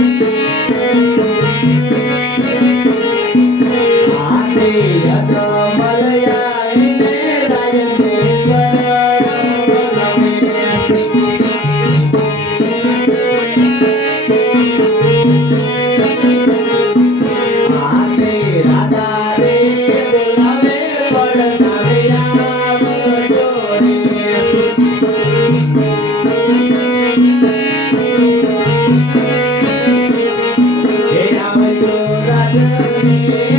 चत चते चत चत Música